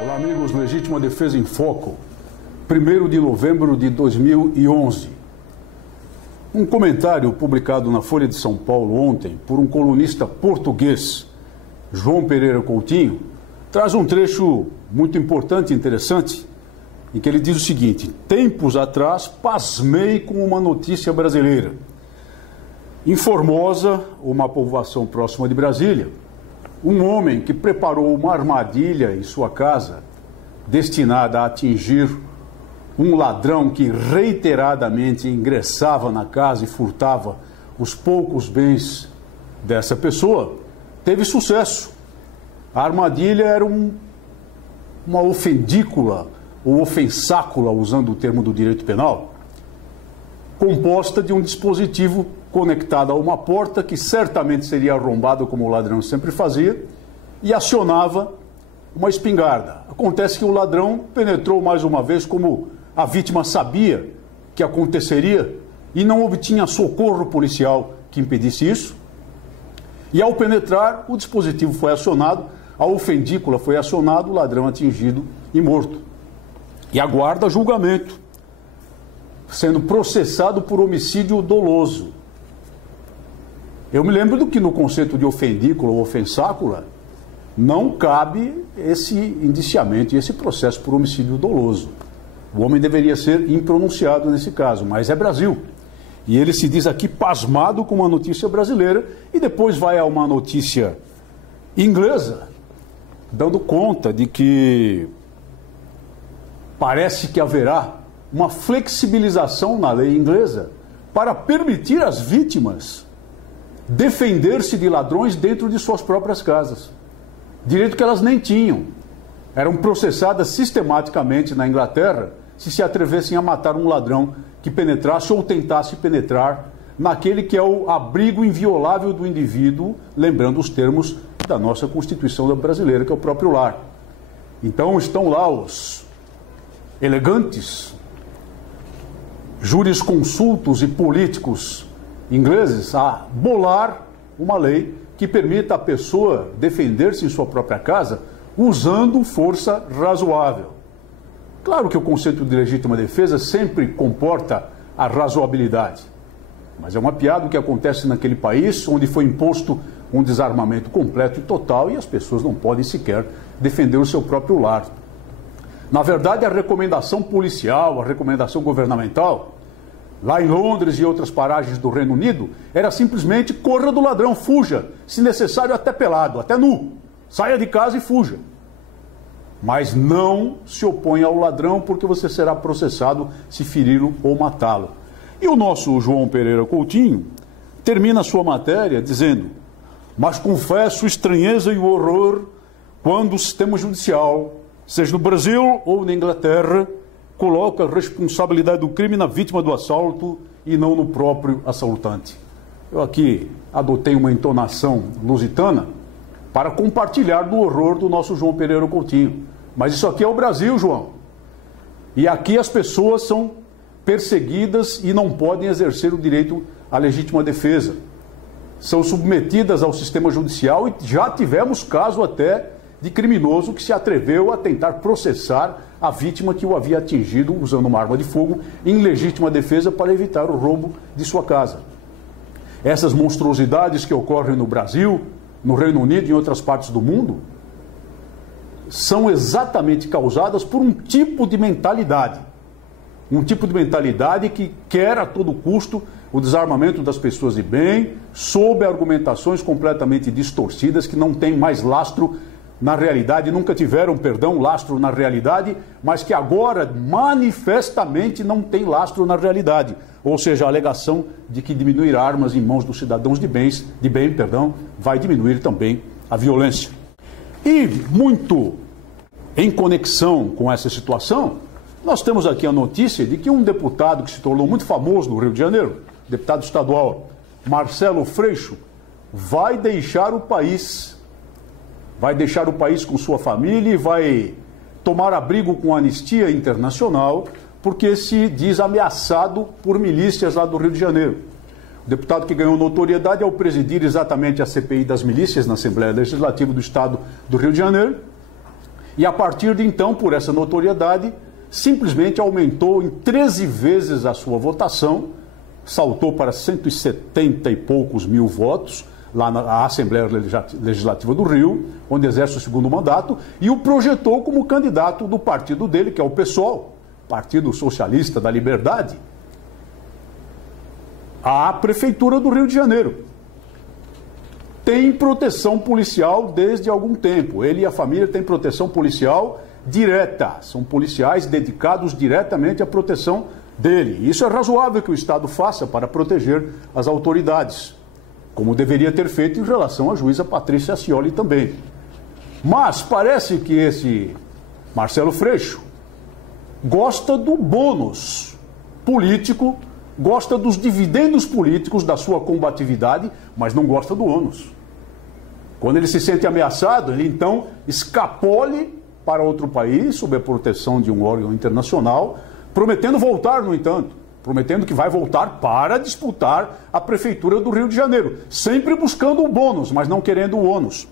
Olá, amigos, Legítima Defesa em Foco, 1º de novembro de 2011. Um comentário publicado na Folha de São Paulo ontem por um colunista português, João Pereira Coutinho, traz um trecho muito importante e interessante, em que ele diz o seguinte: tempos atrás pasmei com uma notícia brasileira. Em Formosa, uma povoação próxima de Brasília, um homem que preparou uma armadilha em sua casa destinada a atingir um ladrão que reiteradamente ingressava na casa e furtava os poucos bens dessa pessoa, teve sucesso. A armadilha era uma ofendícula ou ofensácula, usando o termo do direito penal, composta de um dispositivo conectado a uma porta que certamente seria arrombada, como o ladrão sempre fazia, e acionava uma espingarda. Acontece que o ladrão penetrou mais uma vez, como a vítima sabia que aconteceria, e não obtinha socorro policial que impedisse isso. E ao penetrar, o dispositivo foi acionado, a ofendícula foi acionada, o ladrão atingido e morto. E aguarda julgamento, sendo processado por homicídio doloso. Eu me lembro do que no conceito de ofendícula ou ofensácula não cabe esse indiciamento e esse processo por homicídio doloso. O homem deveria ser impronunciado nesse caso, mas é Brasil. E ele se diz aqui pasmado com uma notícia brasileira e depois vai a uma notícia inglesa, dando conta de que parece que haverá uma flexibilização na lei inglesa para permitir às vítimas defender-se de ladrões dentro de suas próprias casas. Direito que elas nem tinham. Eram processadas sistematicamente na Inglaterra se atrevessem a matar um ladrão que penetrasse ou tentasse penetrar naquele que é o abrigo inviolável do indivíduo, lembrando os termos da nossa Constituição brasileira, que é o próprio lar. Então estão lá os elegantes jurisconsultos e políticos ingleses a bolar uma lei que permita a pessoa defender-se em sua própria casa usando força razoável. Claro que o conceito de legítima defesa sempre comporta a razoabilidade, mas é uma piada o que acontece naquele país onde foi imposto um desarmamento completo e total e as pessoas não podem sequer defender o seu próprio lar. Na verdade, a recomendação policial, a recomendação governamental, lá em Londres e outras paragens do Reino Unido, era simplesmente corra do ladrão, fuja, se necessário até pelado, até nu, saia de casa e fuja. Mas não se oponha ao ladrão porque você será processado se feri-lo ou matá-lo. E o nosso João Pereira Coutinho termina a sua matéria dizendo: mas confesso estranheza e o horror quando o sistema judicial, seja no Brasil ou na Inglaterra, coloca a responsabilidade do crime na vítima do assalto e não no próprio assaltante. Eu aqui adotei uma entonação lusitana para compartilhar do horror do nosso João Pereira Coutinho. Mas isso aqui é o Brasil, João. E aqui as pessoas são perseguidas e não podem exercer o direito à legítima defesa. São submetidas ao sistema judicial e já tivemos caso até de criminoso que se atreveu a tentar processar a vítima que o havia atingido usando uma arma de fogo em legítima defesa para evitar o roubo de sua casa. Essas monstruosidades que ocorrem no Brasil, no Reino Unido e em outras partes do mundo são exatamente causadas por um tipo de mentalidade. Um tipo de mentalidade que quer a todo custo o desarmamento das pessoas de bem, sob argumentações completamente distorcidas que não têm mais lastro na realidade, nunca tiveram, lastro na realidade, mas que agora manifestamente não tem lastro na realidade. Ou seja, a alegação de que diminuir armas em mãos dos cidadãos de bem, vai diminuir também a violência. E muito em conexão com essa situação, nós temos aqui a notícia de que um deputado que se tornou muito famoso no Rio de Janeiro, deputado estadual Marcelo Freixo, vai deixar o país. Vai deixar o país com sua família e vai tomar abrigo com a Anistia Internacional, porque se diz ameaçado por milícias lá do Rio de Janeiro. O deputado que ganhou notoriedade ao presidir exatamente a CPI das milícias na Assembleia Legislativa do Estado do Rio de Janeiro. E a partir de então, por essa notoriedade, simplesmente aumentou em 13 vezes a sua votação, saltou para 170 e poucos mil votos, lá na Assembleia Legislativa do Rio, onde exerce o segundo mandato, e o projetou como candidato do partido dele, que é o PSOL, Partido Socialista da Liberdade, à Prefeitura do Rio de Janeiro. Tem proteção policial desde algum tempo. Ele e a família têm proteção policial direta. São policiais dedicados diretamente à proteção dele. Isso é razoável que o Estado faça para proteger as autoridades, como deveria ter feito em relação à juíza Patrícia Scioli também. Mas parece que esse Marcelo Freixo gosta do bônus político, gosta dos dividendos políticos da sua combatividade, mas não gosta do ônus. Quando ele se sente ameaçado, ele então escapole para outro país, sob a proteção de um órgão internacional, prometendo voltar, no entanto, prometendo que vai voltar para disputar a Prefeitura do Rio de Janeiro, sempre buscando o bônus, mas não querendo o ônus.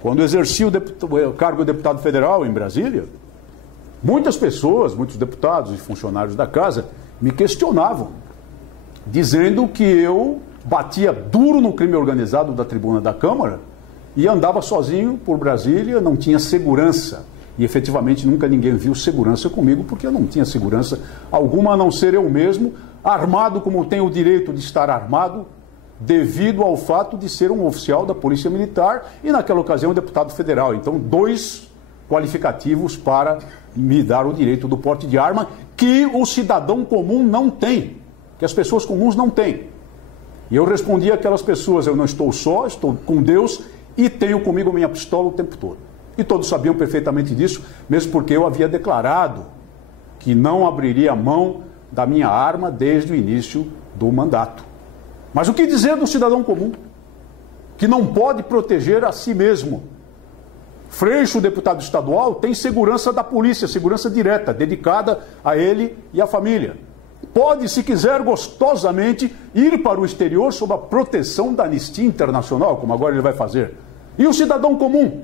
Quando exerci o cargo de deputado federal em Brasília, muitas pessoas, muitos deputados e funcionários da casa me questionavam, dizendo que eu batia duro no crime organizado da tribuna da Câmara e andava sozinho por Brasília, não tinha segurança. E efetivamente nunca ninguém viu segurança comigo, porque eu não tinha segurança alguma, a não ser eu mesmo, armado como tenho o direito de estar armado, devido ao fato de ser um oficial da Polícia Militar e, naquela ocasião, um deputado federal. Então, 2 qualificativos para me dar o direito do porte de arma, que o cidadão comum não tem, que as pessoas comuns não têm. E eu respondi àquelas pessoas: eu não estou só, estou com Deus e tenho comigo minha pistola o tempo todo. E todos sabiam perfeitamente disso, mesmo porque eu havia declarado que não abriria mão da minha arma desde o início do mandato. Mas o que dizer do cidadão comum, que não pode proteger a si mesmo? Freixo, deputado estadual, tem segurança da polícia, segurança direta, dedicada a ele e à família. Pode, se quiser, gostosamente ir para o exterior sob a proteção da Anistia Internacional, como agora ele vai fazer. E o cidadão comum?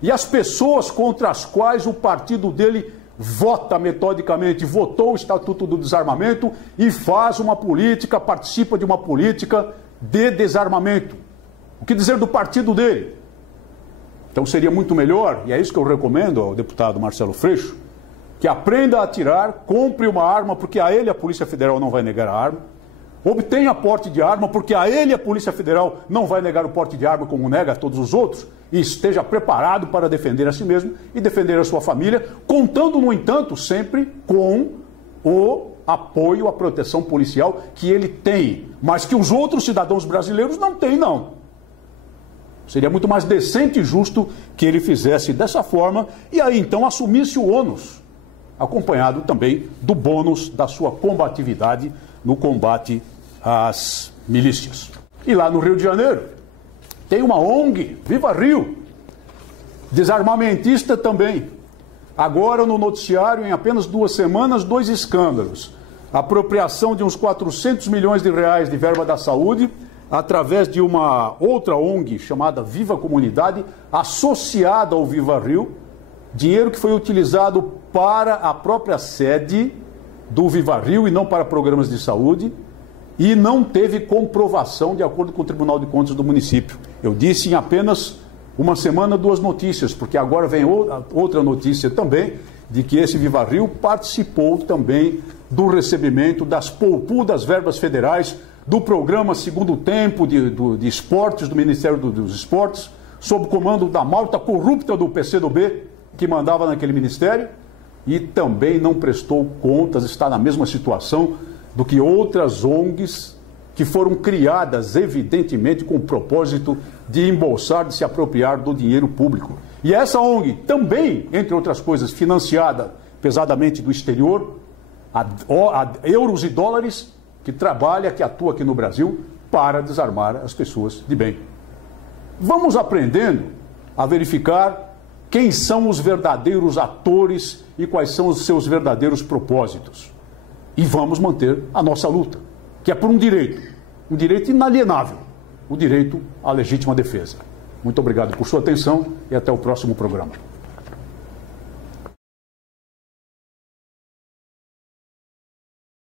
E as pessoas contra as quais o partido dele vota metodicamente, votou o Estatuto do Desarmamento e faz uma política, participa de uma política de desarmamento. O que dizer do partido dele? Então seria muito melhor, e é isso que eu recomendo ao deputado Marcelo Freixo, que aprenda a atirar, compre uma arma, porque a ele a Polícia Federal não vai negar a arma, obtenha porte de arma, porque a ele a Polícia Federal não vai negar o porte de arma como nega a todos os outros, e esteja preparado para defender a si mesmo e defender a sua família, contando, no entanto, sempre com o apoio, a proteção policial que ele tem, mas que os outros cidadãos brasileiros não têm, não. Seria muito mais decente e justo que ele fizesse dessa forma e aí então assumisse o ônus, acompanhado também do bônus da sua combatividade no combate às milícias. E lá no Rio de Janeiro tem uma ONG, Viva Rio, desarmamentista também. Agora no noticiário, em apenas 2 semanas, 2 escândalos. Apropriação de uns 400 milhões de reais de verba da saúde, através de uma outra ONG chamada Viva Comunidade, associada ao Viva Rio, dinheiro que foi utilizado para a própria sede do Viva Rio e não para programas de saúde, e não teve comprovação de acordo com o Tribunal de Contas do município. Eu disse em apenas 1 semana 2 notícias, porque agora vem outra notícia também, de que esse Viva Rio participou também do recebimento das poupudas verbas federais do programa Segundo Tempo de Esportes, do Ministério dos Esportes, sob o comando da malta corrupta do PCdoB, que mandava naquele ministério, e também não prestou contas, está na mesma situação do que outras ONGs que foram criadas, evidentemente, com o propósito de embolsar, de se apropriar do dinheiro público. E essa ONG também, entre outras coisas, financiada pesadamente do exterior, a euros e dólares, que trabalha, que atua aqui no Brasil para desarmar as pessoas de bem. Vamos aprendendo a verificar quem são os verdadeiros atores e quais são os seus verdadeiros propósitos. E vamos manter a nossa luta, que é por um direito. um direito inalienável, o direito à legítima defesa. Muito obrigado por sua atenção e até o próximo programa.